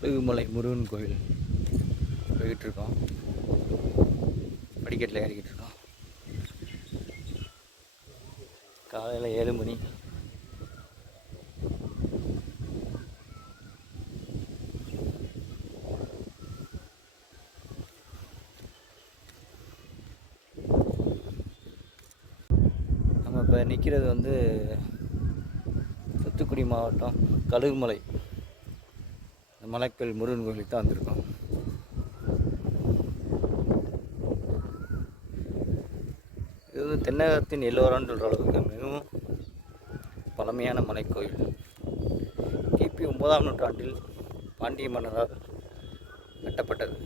கழுகுமலை முருகன் கோயில் போய்கிட்டுருக்கோம். படிக்கட்டில் ஏறிக்கிட்டு இருக்கோம். காலையில் 7 மணி. நம்ம இப்போ நிற்கிறது வந்து தூத்துக்குடி மாவட்டம் கழுகுமலை மலைக்கல் முருகன் கோயிலுக்கு தான் வந்திருக்கோம். இது வந்து தென்னகத்தின் எல்லோரான்னு சொல்கிற அளவுக்கு மிகவும் பழமையான மலைக்கோயில். கிபி 9ஆம் நூற்றாண்டில் பாண்டிய மன்னரால் கட்டப்பட்டது.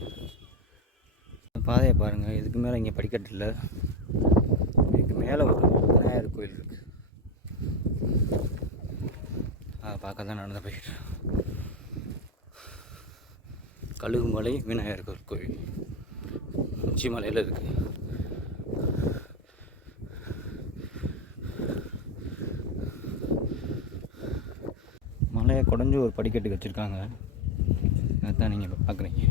பாதையை பாருங்கள். இதுக்கு மேலே இங்கே படிக்கட்டு இல்லை. இதுக்கு மேலே ஒரு விநாயகர் கோயில் இருக்குது. அதை பார்க்க தான் நடந்து போய்கிட்டு. கழுகுமலை விநாயகர் கோயில் உச்சி மலையில் இருக்குது. மலையை குடஞ்சி ஒரு படிக்கட்டுக்கு வச்சுருக்காங்க. அதுதான் நீங்கள் இப்போ பார்க்குறீங்க.